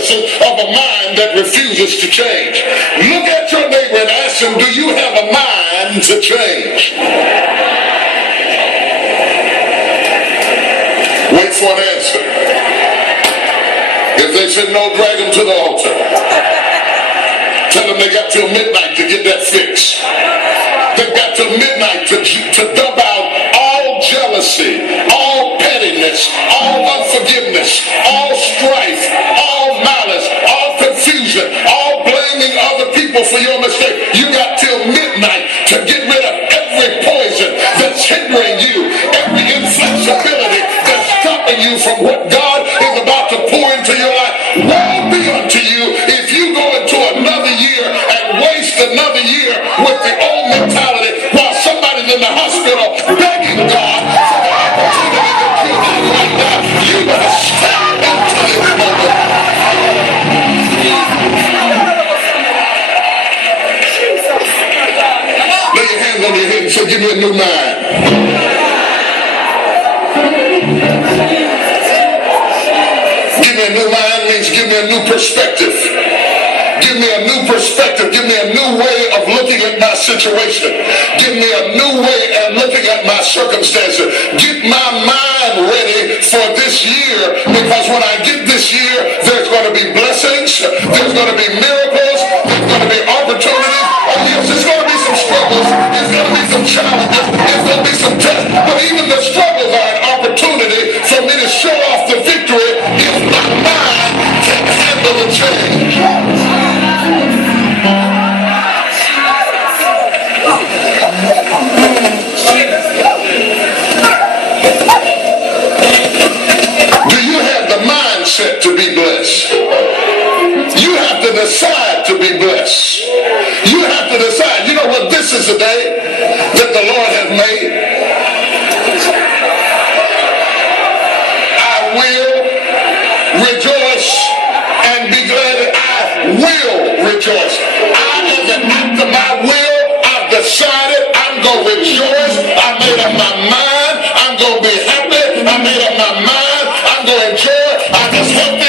purposes of a mind that refuses to change. Look at your neighbor and ask him, do you have a mind to change? Wait for an answer. If they say no, drag them to the altar. Tell them they got till midnight to get that fixed. They've got till midnight to dump out all jealousy, all pettiness, all unforgiveness, all strife, all malice, all confusion, all blaming other people for your mistake. You got till midnight to get rid of every poison that's hindering you, every inflexibility that's stopping you from what God is about to pour into your life. Woe be unto you if you go into another year and waste another year with the old mentality while somebody's in the hospital begging God for the opportunity that you have right now. You better step into this moment. Lay your hands on your head and say, give me a new mind. Give me a new mind means give me a new perspective. Give me a new perspective. Give me a new way of looking at my situation. Give me a new way of looking at my circumstances. Get my mind ready for this year, because when I get this year, there's going to be blessings. There's going to be miracles. There's going to be opportunities. Oh yes, there's going to be some struggles. There's going to be some challenges. There's going to be some tests. But even the struggles are an opportunity for me to show off the victory if my mind can handle the change. To be blessed. You have to decide to be blessed. You have to decide. You know what? This is the day that the Lord has made. I will rejoice and be glad. I will rejoice. I, as an act of my will, I've decided I'm going to rejoice. I made up my mind. I'm going to be happy. I made up my mind. I'm going to enjoy. I just hope